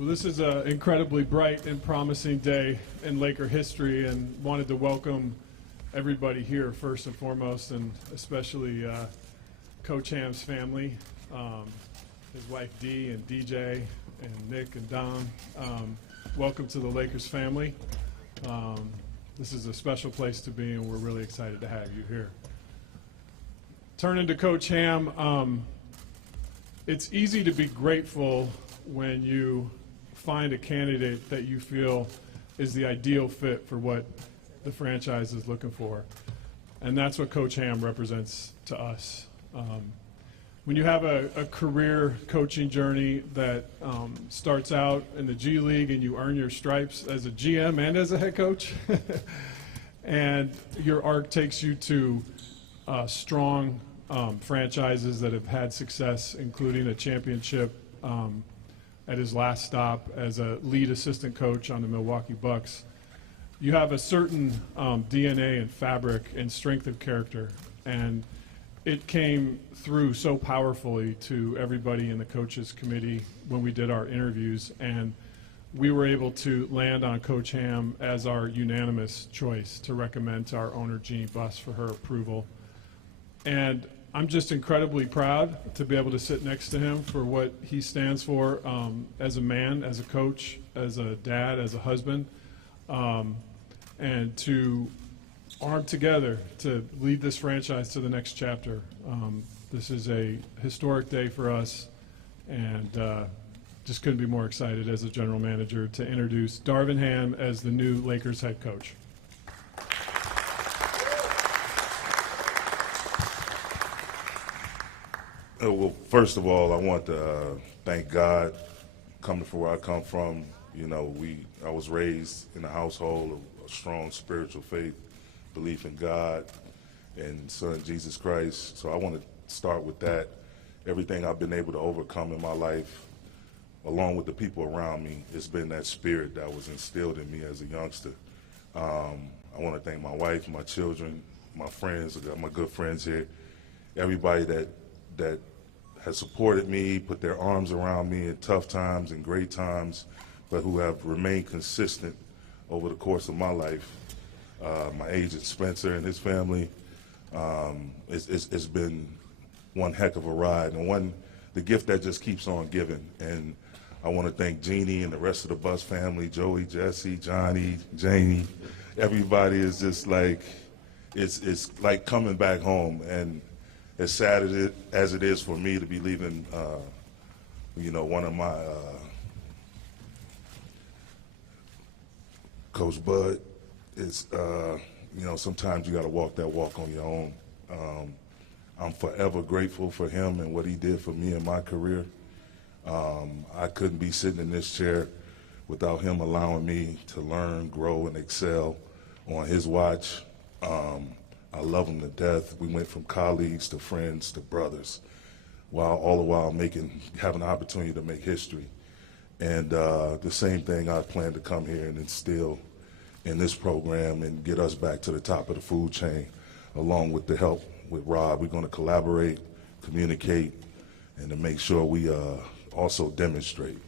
Well, this is an incredibly bright and promising day in Laker history, and wanted to welcome everybody here first and foremost, and especially Coach Ham's family, his wife Dee and DJ and Nick and Don. Welcome to the Lakers family. This is a special place to be, and we're really excited to have you here. Turning to Coach Ham, it's easy to be grateful when you find a candidate that you feel is the ideal fit for what the franchise is looking for. And that's what Coach Ham represents to us. When you have a career coaching journey that starts out in the G League and you earn your stripes as a GM and as a head coach, and your arc takes you to strong franchises that have had success, including a championship at his last stop as a lead assistant coach on the Milwaukee Bucks, you have a certain DNA and fabric and strength of character. And it came through so powerfully to everybody in the coaches committee when we did our interviews, and we were able to land on Coach Ham as our unanimous choice to recommend to our owner, Jeannie Buss, for her approval. And I'm just incredibly proud to be able to sit next to him for what he stands for as a man, as a coach, as a dad, as a husband, and to arm together to lead this franchise to the next chapter. This is a historic day for us, and just couldn't be more excited as a general manager to introduce Darvin Ham as the new Lakers head coach. Well, first of all, I want to thank God. Coming from where I come from, you know, I was raised in a household of a strong spiritual faith, belief in God and Son Jesus Christ. So I want to start with that. Everything I've been able to overcome in my life, along with the people around me, it's been that spirit that was instilled in me as a youngster. I want to thank my wife, my children, my friends. I got my good friends here. Everybody that has supported me, put their arms around me in tough times and great times, but who have remained consistent over the course of my life. My agent Spencer and his family, it's been one heck of a ride, and the gift that just keeps on giving. And I want to thank Jeannie and the rest of the Buss family, Joey, Jesse, Johnny, Jamie. Everybody is just like, it's like coming back home. And as sad as it is for me to be leaving, you know, one of my Coach Bud, it's you know, sometimes you got to walk that walk on your own. I'm forever grateful for him and what he did for me in my career. I couldn't be sitting in this chair without him allowing me to learn, grow, and excel on his watch. I love him to death. We went from colleagues to friends to brothers, all the while having the opportunity to make history. And the same thing I plan to come here and instill in this program and get us back to the top of the food chain, along with the help with Rob. We're going to collaborate, communicate, and to make sure we also demonstrate.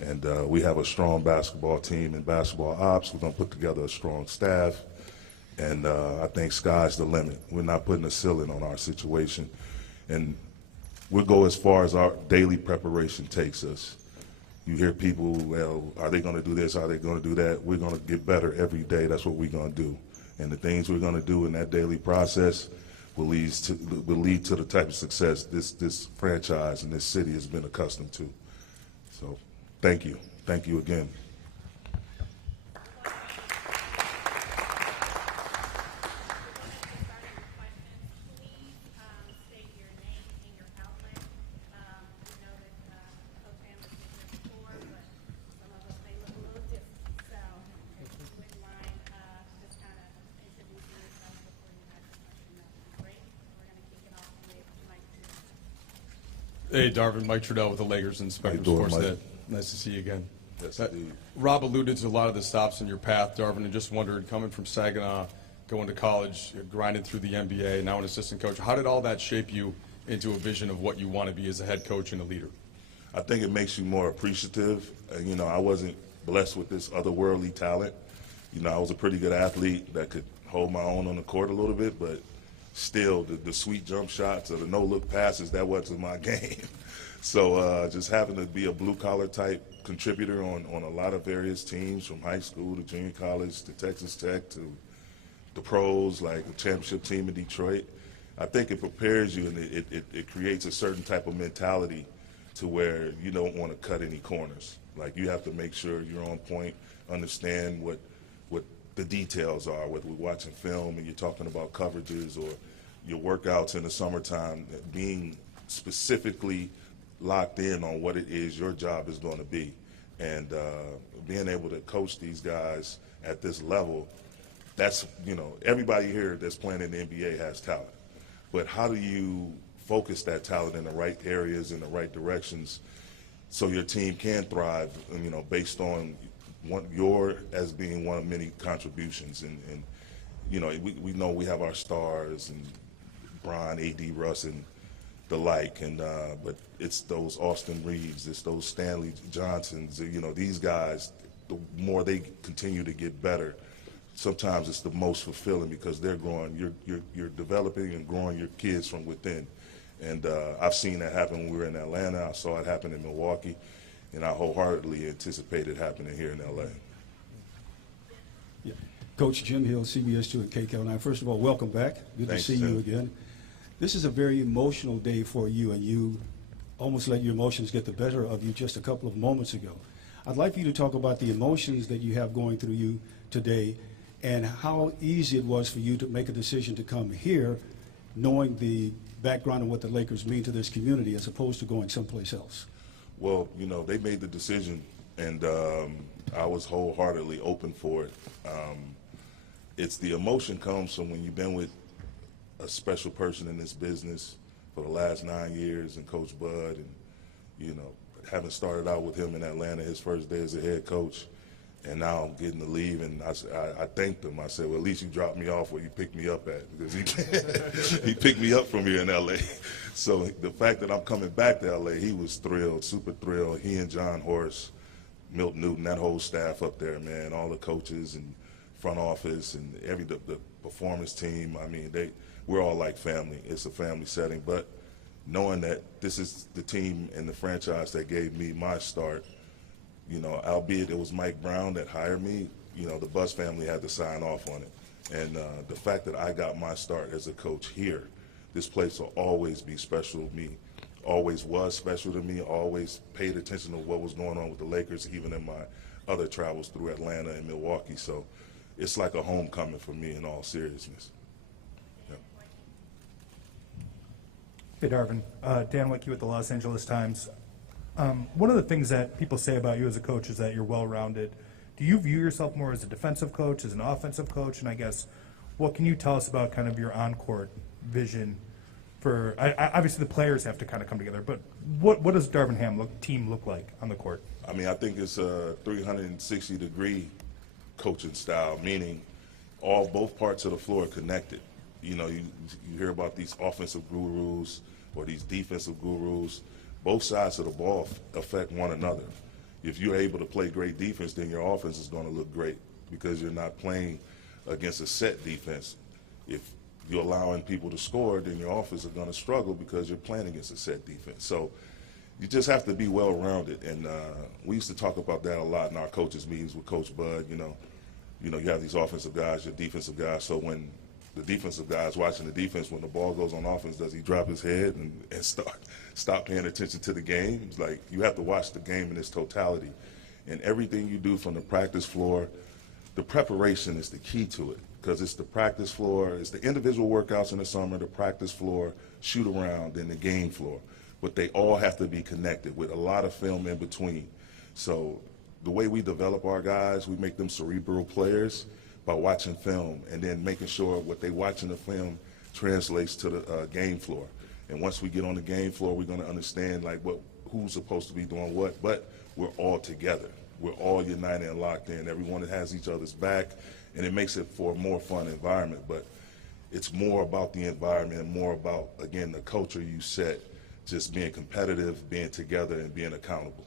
And we have a strong basketball team and basketball ops. We're going to put together a strong staff. And I think sky's the limit. We're not putting a ceiling on our situation. And we'll go as far as our daily preparation takes us. You hear people, well, are they going to do this? Are they going to do that? We're going to get better every day. That's what we're going to do. And the things we're going to do in that daily process will lead to the type of success this franchise and this city has been accustomed to. So thank you. Thank you again. Hey, Darvin, Mike Trudell with the Lakers and Spectrum Sports Net. Nice to see you again. Yes, indeed. Rob alluded to a lot of the stops in your path, Darvin, and just wondered, coming from Saginaw, going to college, grinding through the NBA, now an assistant coach, how did all that shape you into a vision of what you want to be as a head coach and a leader? I think it makes you more appreciative. You know, I wasn't blessed with this otherworldly talent. You know, I was a pretty good athlete that could hold my own on the court a little bit, but still, the sweet jump shots or the no-look passes, that wasn't my game. So just having to be a blue-collar type contributor on a lot of various teams, from high school to junior college to Texas Tech to the pros, like a championship team in Detroit, I think it prepares you, and it creates a certain type of mentality to where you don't want to cut any corners. Like, you have to make sure you're on point, understand what the details are, whether we're watching film and you're talking about coverages or your workouts in the summertime, being specifically locked in on what it is your job is going to be. And being able to coach these guys at this level, that's, you know, everybody here that's playing in the NBA has talent. But how do you focus that talent in the right areas, in the right directions, so your team can thrive, you know, based on your as being one of many contributions. And you know, we know we have our stars and Bron, AD, Russ, and the like, and but it's those Austin Reeves, it's those Stanley Johnsons, you know, these guys, the more they continue to get better, sometimes it's the most fulfilling because they're growing, you're developing and growing your kids from within. And I've seen that happen when we were in Atlanta. I saw it happen in Milwaukee, and I wholeheartedly anticipate it happening here in LA. Yeah. Coach Jim Hill, CBS 2 at KCAL9. First of all, welcome back. Good Thanks, to see Tim. you again. This is a very emotional day for you, and you almost let your emotions get the better of you just a couple of moments ago. I'd like for you to talk about the emotions that you have going through you today and how easy it was for you to make a decision to come here knowing the background and what the Lakers mean to this community as opposed to going someplace else. Well, you know, they made the decision, and I was wholeheartedly open for it. It's the emotion comes from when you've been with a special person in this business for the last 9 years, and Coach Bud, and, you know, having started out with him in Atlanta his first day as a head coach, and now I'm getting to leave, and I thanked him. I said, well, at least you dropped me off where you picked me up at, because he picked me up from here in L.A. So the fact that I'm coming back to L.A., he was thrilled, super thrilled. He and John Horst, Milt Newton, that whole staff up there, man, all the coaches and front office and the performance team, I mean, we're all like family. It's a family setting, but knowing that this is the team and the franchise that gave me my start, you know, albeit it was Mike Brown that hired me, you know, the Bus family had to sign off on it. And the fact that I got my start as a coach here, this place will always be special to me, always was special to me, always paid attention to what was going on with the Lakers, even in my other travels through Atlanta and Milwaukee. So it's like a homecoming for me in all seriousness. Yeah. Hey, Darvin. Dan Wicke with the Los Angeles Times. One of the things that people say about you as a coach is that you're well-rounded. Do you view yourself more as a defensive coach, as an offensive coach? And I guess, what can you tell us about kind of your on-court vision for, obviously the players have to kind of come together, but what does Darvin Ham team look like on the court? I mean, I think it's a 360-degree coaching style, meaning both parts of the floor are connected. You know, you hear about these offensive gurus or these defensive gurus. Both sides of the ball affect one another. If you're able to play great defense, then your offense is going to look great because you're not playing against a set defense. If you're allowing people to score, then your offense is going to struggle because you're playing against a set defense. So you just have to be well-rounded, and we used to talk about that a lot in our coaches' meetings with Coach Bud. You know, you have these offensive guys, your defensive guys. So when the defensive guy is watching the defense, when the ball goes on offense, does he drop his head and stop paying attention to the game? It's like you have to watch the game in its totality. And everything you do from the practice floor, the preparation is the key to it, because it's the practice floor, it's the individual workouts in the summer, the practice floor, shoot around, and the game floor. But they all have to be connected with a lot of film in between. So the way we develop our guys, we make them cerebral players by watching film and then making sure what they watch in the film translates to the game floor. And once we get on the game floor, we're going to understand like who's supposed to be doing what, but we're all together. We're all united and locked in. Everyone has each other's back, and it makes it for a more fun environment. But it's more about the environment and more about, again, the culture you set just being competitive, being together, and being accountable.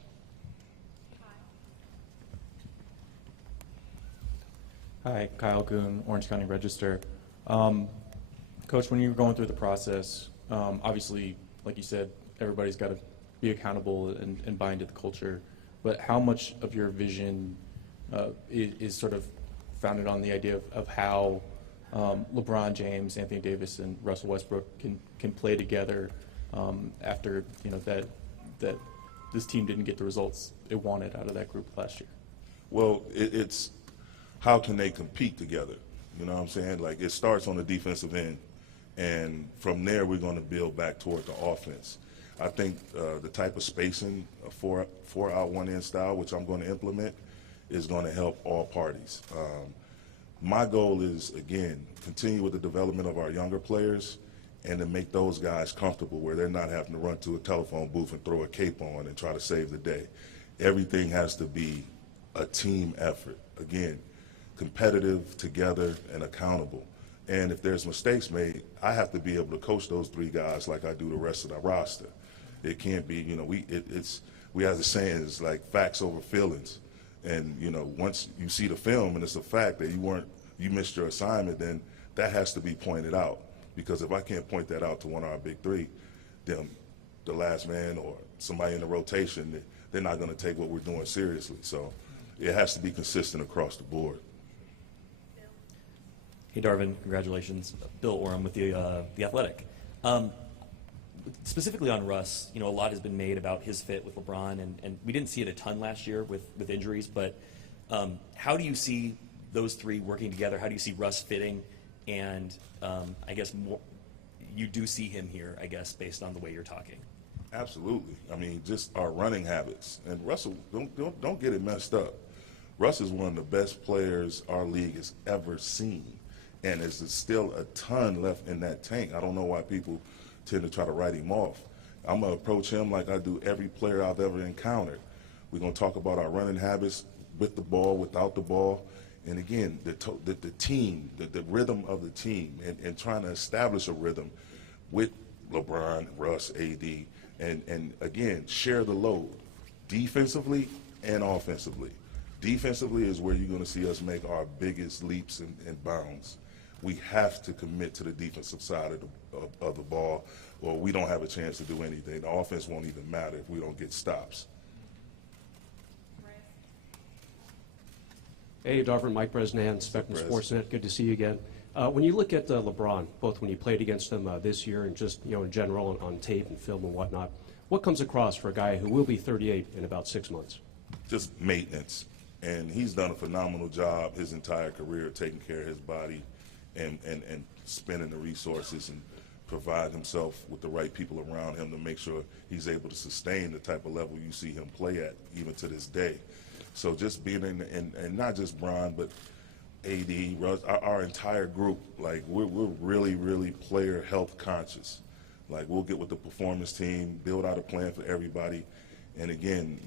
Hi, Kyle Goon, Orange County Register. Coach, when you were going through the process, obviously, like you said, everybody's got to be accountable and buy into the culture. But how much of your vision is sort of founded on the idea of how LeBron James, Anthony Davis, and Russell Westbrook can play together after that this team didn't get the results it wanted out of that group last year? Well, it's how can they compete together? You know what I'm saying? Like, it starts on the defensive end, and from there we're going to build back toward the offense. I think the type of spacing, a four out, one in style, which I'm going to implement, is going to help all parties. My goal is, again, continue with the development of our younger players and to make those guys comfortable where they're not having to run to a telephone booth and throw a cape on and try to save the day. Everything has to be a team effort. Again, competitive, together, and accountable. And if there's mistakes made, I have to be able to coach those three guys like I do the rest of the roster. It can't be, we have the saying, it's like facts over feelings. And, once you see the film and it's a fact that you missed your assignment, then that has to be pointed out. Because if I can't point that out to one of our big three, then the last man or somebody in the rotation, they're not going to take what we're doing seriously. So it has to be consistent across the board. Hey, Darvin, congratulations. Bill Oram with the Athletic. Specifically on Russ, a lot has been made about his fit with LeBron, and we didn't see it a ton last year with injuries, but how do you see those three working together? How do you see Russ fitting? And I guess you do see him here, I guess, based on the way you're talking. Absolutely. I mean, just our running habits. And Russell, don't get it messed up. Russ is one of the best players our league has ever seen. And there's still a ton left in that tank. I don't know why people tend to try to write him off. I'm going to approach him like I do every player I've ever encountered. We're going to talk about our running habits with the ball, without the ball. And again, the team, the rhythm of the team, and trying to establish a rhythm with LeBron, Russ, AD, and again, share the load defensively and offensively. Defensively is where you're going to see us make our biggest leaps and bounds. We have to commit to the defensive side of the ball, or we don't have a chance to do anything. The offense won't even matter if we don't get stops. Hey, Darvin, Mike Bresnan, Spectrum Sportsnet. Good to see you again. When you look at LeBron, both when you played against him this year and just in general on tape and film and whatnot, what comes across for a guy who will be 38 in about 6 months? Just maintenance. And he's done a phenomenal job his entire career taking care of his body and spending the resources and provide himself with the right people around him to make sure he's able to sustain the type of level you see him play at even to this day. So just being and not just Bron, but AD, Russ, our entire group, like we're really, really player health conscious. Like we'll get with the performance team, build out a plan for everybody. And again,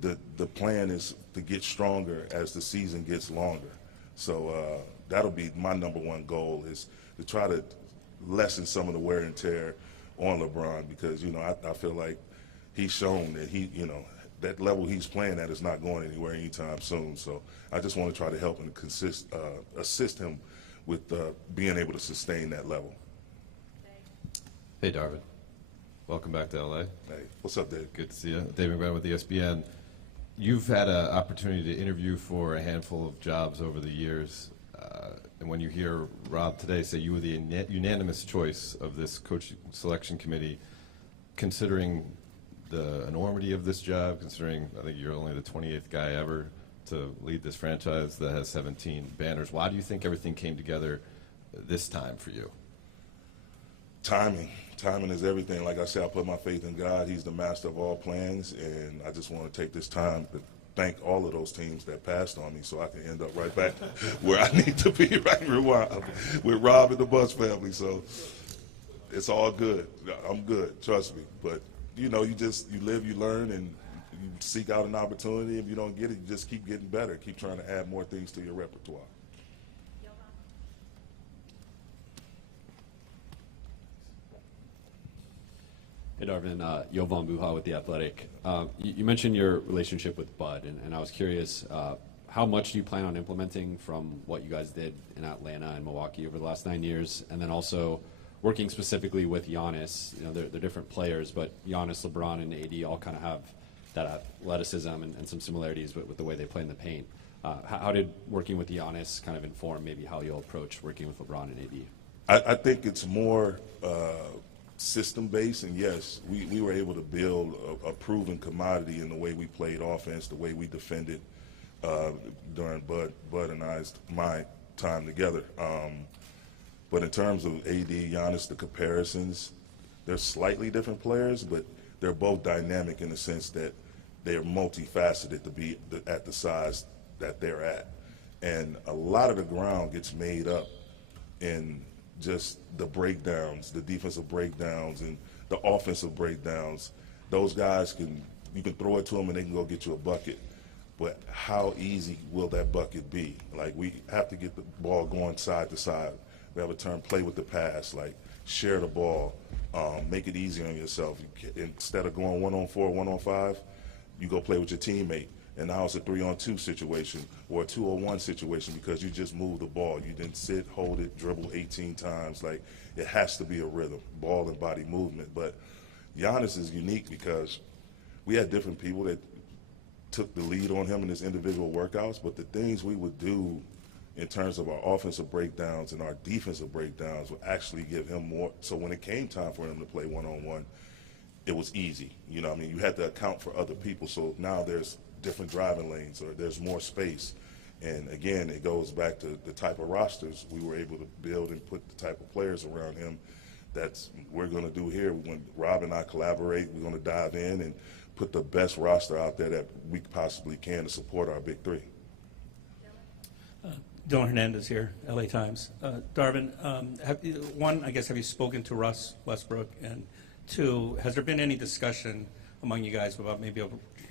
the plan is to get stronger as the season gets longer. So that'll be my number one goal, is to try to lessen some of the wear and tear on LeBron, because, I feel like he's shown that that level he's playing at is not going anywhere anytime soon. So I just want to try to help and assist him with being able to sustain that level. Hey, Darvin. Welcome back to LA. Hey, what's up, Dave? Good to see you. Dave McBride with ESPN. You've had an opportunity to interview for a handful of jobs over the years. And when you hear Rob today say you were the unanimous choice of this coach selection committee, considering the enormity of this job, considering I think you're only the 28th guy ever to lead this franchise that has 17 banners, why do you think everything came together this time for you? Timing. Timing is everything. Like I said, I put my faith in God. He's the master of all plans, and I just want to take this time to thank all of those teams that passed on me so I can end up right back where I need to be, right with Rob and the Buss family. So it's all good. I'm good, trust me. But, you live, you learn, and you seek out an opportunity. If you don't get it, you just keep getting better. Keep trying to add more things to your repertoire. Hey, Darvin. Yovan Buha with The Athletic. You mentioned your relationship with Bud, and I was curious, how much do you plan on implementing from what you guys did in Atlanta and Milwaukee over the last 9 years? And then also working specifically with Giannis. You know, they're different players, but Giannis, LeBron, and AD all kind of have that athleticism and some similarities with the way they play in the paint. How did working with Giannis kind of inform maybe how you'll approach working with LeBron and AD? I think it's more system-based, and yes, we were able to build a proven commodity in the way we played offense, the way we defended during Bud and my time together. But in terms of AD, Giannis, the comparisons, they're slightly different players, but they're both dynamic in the sense that they're multifaceted to be at the size that they're at. And a lot of the ground gets made up in just the breakdowns, the defensive breakdowns and the offensive breakdowns. Those guys you can throw it to them and they can go get you a bucket. But how easy will that bucket be? Like, we have to get the ball going side to side. We have a term, play with the pass, like share the ball, make it easier on yourself. Instead of going 1-on-4, 1-on-5, you go play with your teammate. And now it's a 3-on-2 situation or a 2-on-1 situation because you just moved the ball. You didn't sit, hold it, dribble 18 times. Like, it has to be a rhythm, ball and body movement. But Giannis is unique because we had different people that took the lead on him in his individual workouts, but the things we would do in terms of our offensive breakdowns and our defensive breakdowns would actually give him more. So when it came time for him to play one-on-one, it was easy. You know what I mean? You had to account for other people. So now there's different driving lanes or there's more space. And again, it goes back to the type of rosters we were able to build and put the type of players around him that's we're going to do here. When Rob and I collaborate, we're going to dive in and put the best roster out there that we possibly can to support our big three. Dylan Hernandez here, LA Times. Darvin, have you spoken to Russ Westbrook? And two, has there been any discussion among you guys about maybe a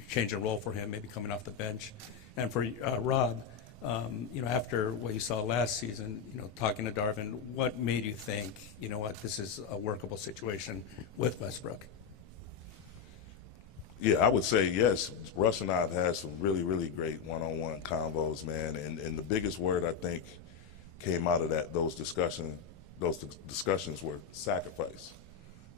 change of role for him, maybe coming off the bench? And for Rob, after what you saw last season, talking to Darvin, what made you think, this is a workable situation with Westbrook? Yeah, I would say yes. Russ and I have had some really, really great one-on-one combos, man. And the biggest word I think came out of those discussions were sacrifice.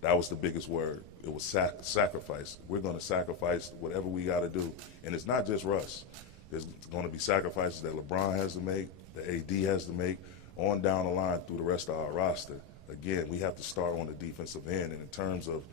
That was the biggest word. It was sacrifice. We're going to sacrifice whatever we got to do. And it's not just Russ. There's going to be sacrifices that LeBron has to make, that AD has to make, on down the line through the rest of our roster. Again, we have to start on the defensive end. And in terms of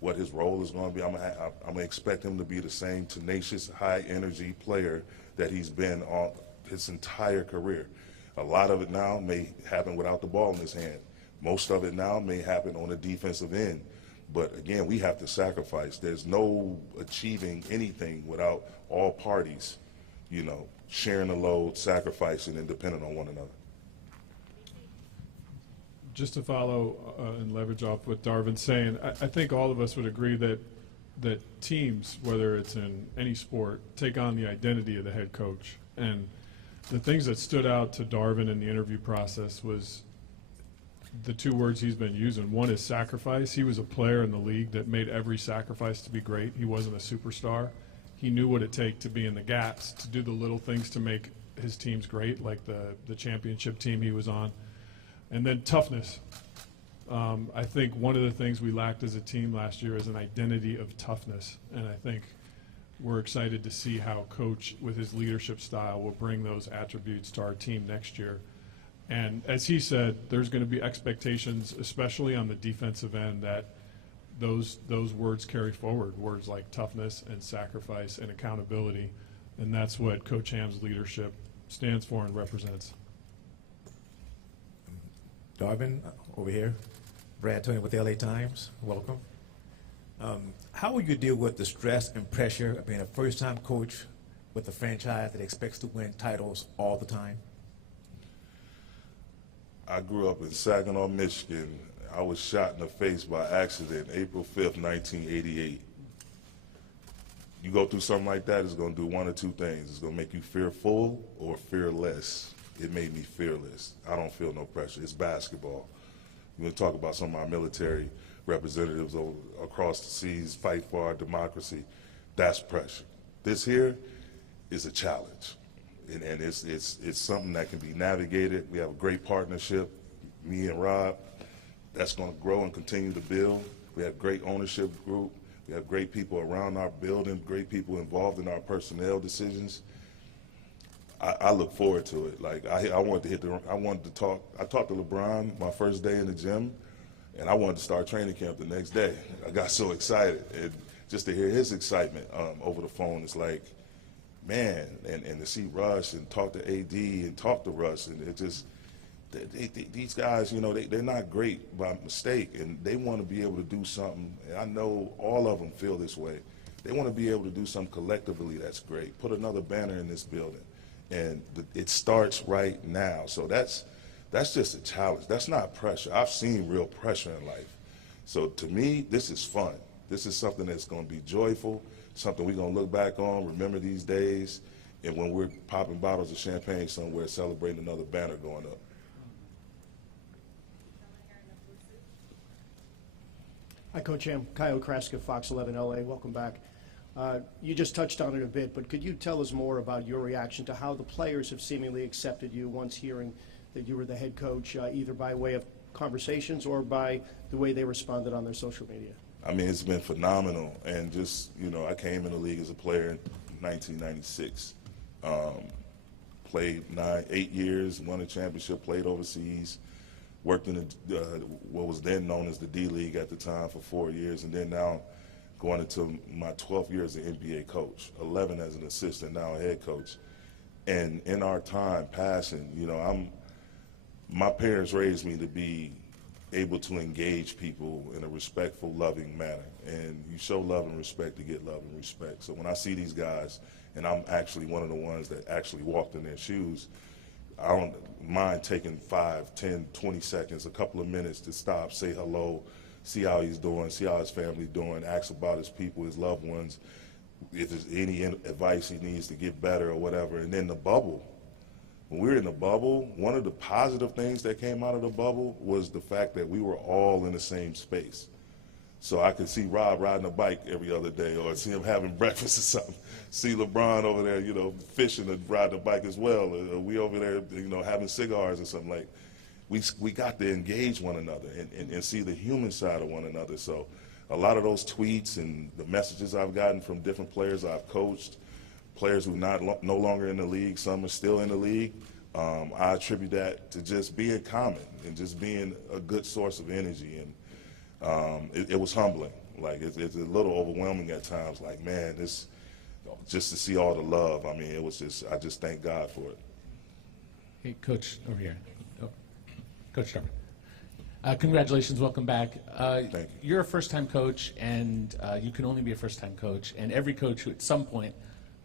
what his role is going to be, I'm going to expect him to be the same tenacious, high-energy player that he's been on his entire career. A lot of it now may happen without the ball in his hand. Most of it now may happen on the defensive end. But, again, we have to sacrifice. There's no achieving anything without all parties, sharing the load, sacrificing, and depending on one another. Just to follow and leverage off what Darvin's saying, I think all of us would agree that teams, whether it's in any sport, take on the identity of the head coach. And the things that stood out to Darvin in the interview process was the two words he's been using. One is sacrifice. He was a player in the league that made every sacrifice to be great. He wasn't a superstar. He knew what it took to be in the gaps, to do the little things to make his teams great, like the championship team he was on. And then toughness. I think one of the things we lacked as a team last year is an identity of toughness. And I think we're excited to see how Coach, with his leadership style, will bring those attributes to our team next year. And as he said, there's going to be expectations, especially on the defensive end, that those words carry forward, words like toughness and sacrifice and accountability. And that's what Coach Ham's leadership stands for and represents. Darvin, over here. Brad Tony with the LA Times. Welcome. How will you deal with the stress and pressure of being a first-time coach with a franchise that expects to win titles all the time? I grew up in Saginaw, Michigan. I was shot in the face by accident April 5th, 1988. You go through something like that, it's going to do one or two things. It's going to make you fearful or fearless. It made me fearless. I don't feel no pressure. It's basketball. We're going to talk about some of my military representatives across the seas fight for our democracy. That's pressure. This here is a challenge, and it's something that can be navigated. We have a great partnership, me and Rob, that's going to grow and continue to build. We have great ownership group. We have great people around our building, great people involved in our personnel decisions. I look forward to it. Like I wanted to talk. I talked to LeBron my first day in the gym, and I wanted to start training camp the next day. I got so excited, and just to hear his excitement over the phone, it's like, man, and to see Russ and talk to AD and talk to Russ, and it just, these guys, you know, they're not great by mistake, and they want to be able to do something. And I know all of them feel this way. They want to be able to do something collectively that's great. Put another banner in this building, and it starts right now. So that's just a challenge. That's not pressure. I've seen real pressure in life. So to me, this is fun. This is something that's going to be joyful, something we're going to look back on, remember these days, and when we're popping bottles of champagne somewhere, celebrating another banner going up. Hi, Coach Ham. Kyle Kraska, Fox 11 LA. Welcome back. You just touched on it a bit, but could you tell us more about your reaction to how the players have seemingly accepted you once hearing that you were the head coach, either by way of conversations or by the way they responded on their social media? I mean, it's been phenomenal. And just, you know, I came in the league as a player in 1996. Played 8 years, won a championship, played overseas, worked in what was then known as the D-League at the time for 4 years, and then now going into my 12th year as an NBA coach, 11 as an assistant, now a head coach. And in our time passing, you know, my parents raised me to be able to engage people in a respectful, loving manner. And you show love and respect to get love and respect. So when I see these guys, and I'm actually one of the ones that actually walked in their shoes, I don't mind taking 5, 10, 20 seconds, a couple of minutes to stop, say hello, see how he's doing, see how his family's doing, ask about his people, his loved ones, if there's any advice he needs to get better or whatever. And then the bubble. When we were in the bubble, one of the positive things that came out of the bubble was the fact that we were all in the same space. So I could see Rob riding a bike every other day, or see him having breakfast or something. See LeBron over there, you know, fishing and riding a bike as well. We over there, you know, having cigars or something. Like, we got to engage one another and see the human side of one another. So a lot of those tweets and the messages I've gotten from different players I've coached, players who are no longer in the league, some are still in the league, I attribute that to just being common and just being a good source of energy. And it was humbling. Like, it's a little overwhelming at times. Like, man, just to see all the love. I mean, I just thank God for it. Hey, Coach, over here. Oh, Coach Darvin. Congratulations, welcome back. Thank you. You're a first-time coach, and you can only be a first-time coach. And every coach who at some point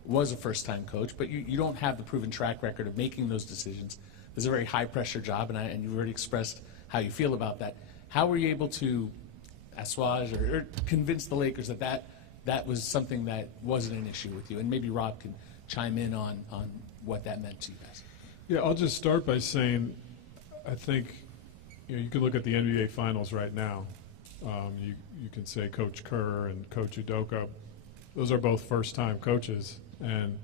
was a first-time coach, but you don't have the proven track record of making those decisions. There's a very high-pressure job, and you've already expressed how you feel about that. How were you able to assuage or convince the Lakers that was something that wasn't an issue with you? And maybe Rob can chime in on what that meant to you guys. Yeah, I'll just start by saying I think you can look at the NBA Finals right now. You can say Coach Kerr and Coach Udoka. Those are both first-time coaches. And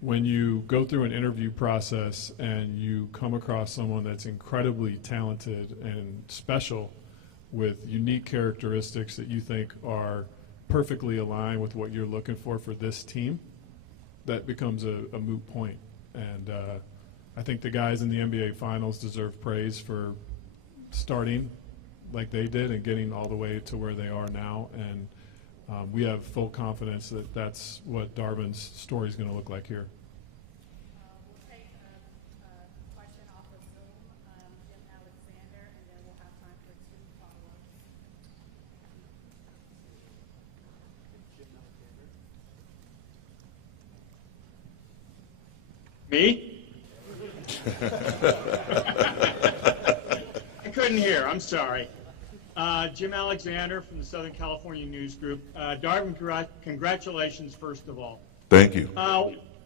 when you go through an interview process and you come across someone that's incredibly talented and special with unique characteristics that you think are perfectly aligned with what you're looking for this team, that becomes a moot point. And I think the guys in the NBA Finals deserve praise for starting like they did and getting all the way to where they are now. And we have full confidence that that's what Darvin's story is going to look like here. We'll take a question off of Zoom, Jim Alexander, and then we'll have time for 2 follow-ups. Me? I couldn't hear. I'm sorry. Jim Alexander from the Southern California News Group. Darvin, congratulations, first of all. Thank you.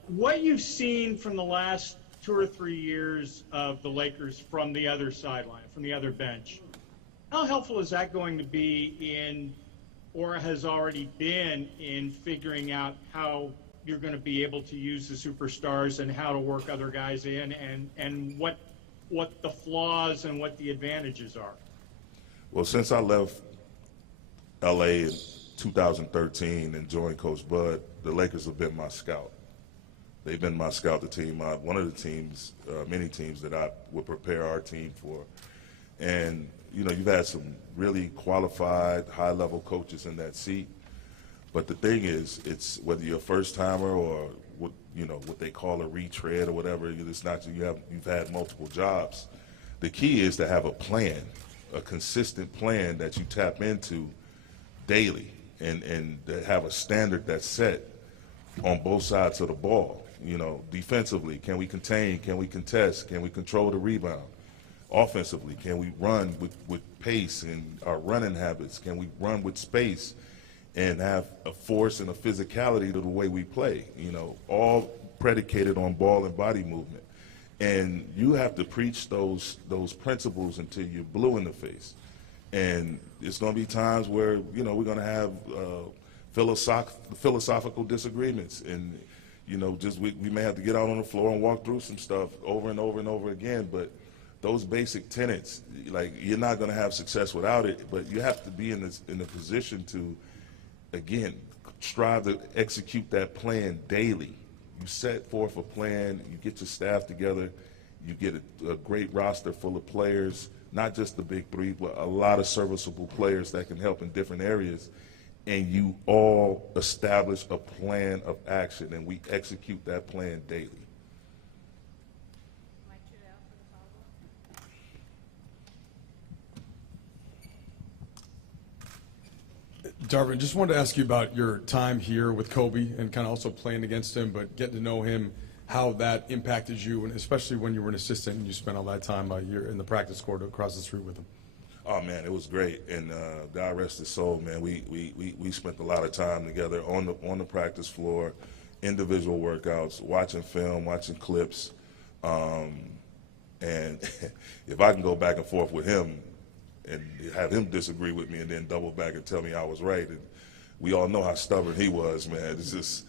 What you've seen from the last 2 or 3 years of the Lakers from the other sideline, from the other bench, How helpful is that going to be in, or has already been in figuring out how you're going to be able to use the superstars and how to work other guys in, and what the flaws and what the advantages are? Well, since I left LA in 2013 and joined Coach Bud, the Lakers have been my scout. They've been my scout the team, one of the teams, many teams that I would prepare our team for. And, you know, you've had some really qualified, high-level coaches in that seat. But the thing is, it's whether you're a first-timer or what they call a retread or whatever, it's not you've had multiple jobs. The key is to have a plan, a consistent plan that you tap into daily, and to have a standard that's set on both sides of the ball. You know, defensively, can we contain? Can we contest? Can we control the rebound? Offensively, can we run with pace and our running habits? Can we run with space and have a force and a physicality to the way we play? You know, all predicated on ball and body movement. And you have to preach those principles until you're blue in the face. And it's going to be times where, you know, we're going to have philosophical disagreements. And, you know, just we may have to get out on the floor and walk through some stuff over and over and over again. But those basic tenets, like, you're not going to have success without it. But you have to be in a position to, again, strive to execute that plan daily. You set forth a plan, you get your staff together, you get a great roster full of players, not just the big three, but a lot of serviceable players that can help in different areas, and you all establish a plan of action, and we execute that plan daily. Darvin, just wanted to ask you about your time here with Kobe and kind of also playing against him, but getting to know him, how that impacted you, and especially when you were an assistant and you spent all that time here in the practice court across the street with him. Oh, man, it was great. And God rest his soul, man. We spent a lot of time together on the practice floor, individual workouts, watching film, watching clips. And if I can go back and forth with him, and have him disagree with me and then double back and tell me I was right. And we all know how stubborn he was, man. It's just,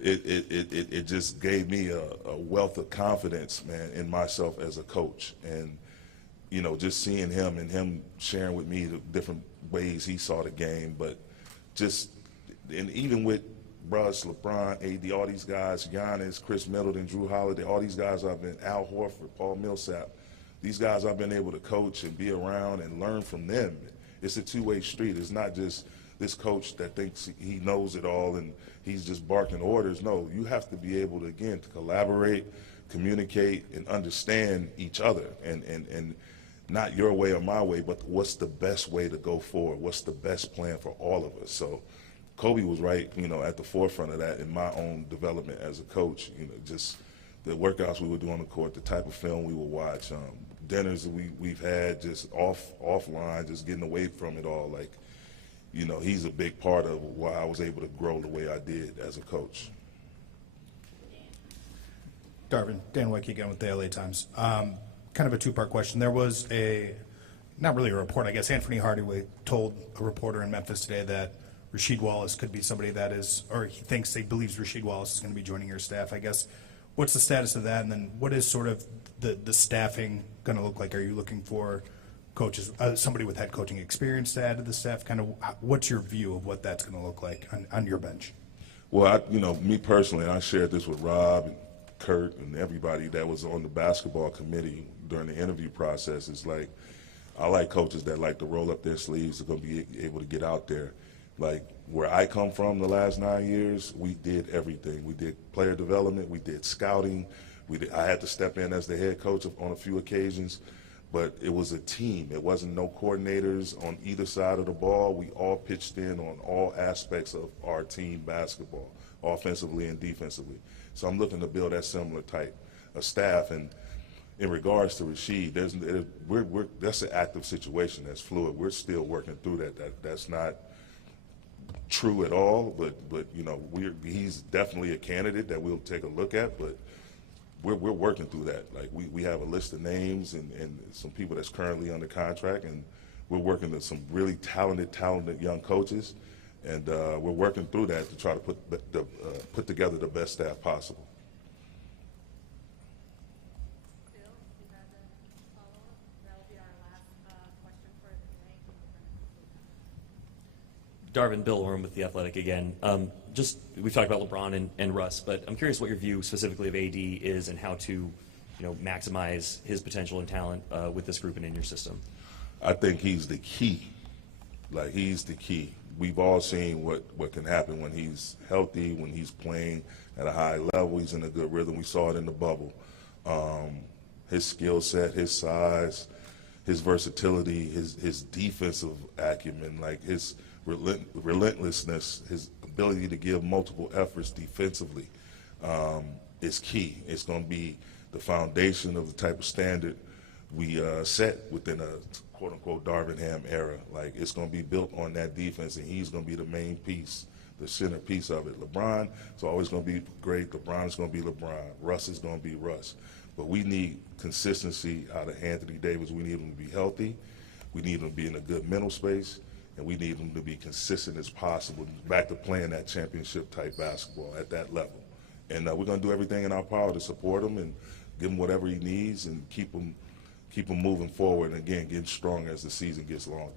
it just gave me a wealth of confidence, man, in myself as a coach. And, you know, just seeing him and him sharing with me the different ways he saw the game. But just, and even with Russ, LeBron, AD, all these guys, Giannis, Chris Middleton, Drew Holiday, all these guys I've been, Al Horford, Paul Millsap, these guys I've been able to coach and be around and learn from them. It's a two-way street. It's not just this coach that thinks he knows it all and he's just barking orders. No, you have to be able to, again, to collaborate, communicate, and understand each other. And not your way or my way, but what's the best way to go forward? What's the best plan for all of us? So Kobe was right, you know, at the forefront of that in my own development as a coach. You know, just the workouts we would do on the court, the type of film we would watch, dinners that we've had just offline, just getting away from it all. Like, you know, he's a big part of why I was able to grow the way I did as a coach. Darvin, Dan Wicke again with the LA Times. Kind of a two-part question. There was not really a report, I guess. Anthony Hardaway told a reporter in Memphis today that Rasheed Wallace could be somebody that is, or he believes Rasheed Wallace is going to be joining your staff. I guess, what's the status of that? And then what is sort of the staffing going to look like? Are you looking for coaches, somebody with head coaching experience to add to the staff? Kind of, what's your view of what that's going to look like on your bench? Well, you know, me personally, I shared this with Rob and Kurt and everybody that was on the basketball committee during the interview process. It's like, I like coaches that like to roll up their sleeves, are going to be able to get out there. Like, where I come from the last 9 years, we did everything. We did player development, we did scouting, I had to step in as the head coach on a few occasions, but it was a team. It wasn't no coordinators on either side of the ball. We all pitched in on all aspects of our team basketball, offensively and defensively. So I'm looking to build that similar type of staff. And in regards to Rasheed, that's an active situation that's fluid. We're still working through that. That's not true at all, but you know, he's definitely a candidate that we'll take a look at, but we're working through that. Like, we have a list of names and some people that's currently under contract, and we're working with some really talented young coaches, and we're working through that to try to put together the best staff possible. Bill, you have a follow-up? That will be our last question for the day. Darvin, Bill Orm with The Athletic again. We've talked about LeBron and Russ, but I'm curious what your view specifically of AD is and how to, maximize his potential and talent with this group and in your system. I think he's the key. Like, he's the key. We've all seen what can happen when he's healthy, when he's playing at a high level. He's in a good rhythm. We saw it in the bubble. His skill set, his size, his versatility, his defensive acumen, like his relentlessness, his ability to give multiple efforts defensively is key. It's going to be the foundation of the type of standard we set within a quote-unquote Darvin Ham era. Like, it's going to be built on that defense, and he's going to be the main piece, the centerpiece of it. LeBron is always going to be great. LeBron is going to be LeBron. Russ is going to be Russ. But we need consistency out of Anthony Davis. We need him to be healthy. We need him to be in a good mental space. And we need him to be consistent as possible, back to playing that championship-type basketball at that level. And we're going to do everything in our power to support him and give him whatever he needs and keep him moving forward, and again, getting stronger as the season gets longer.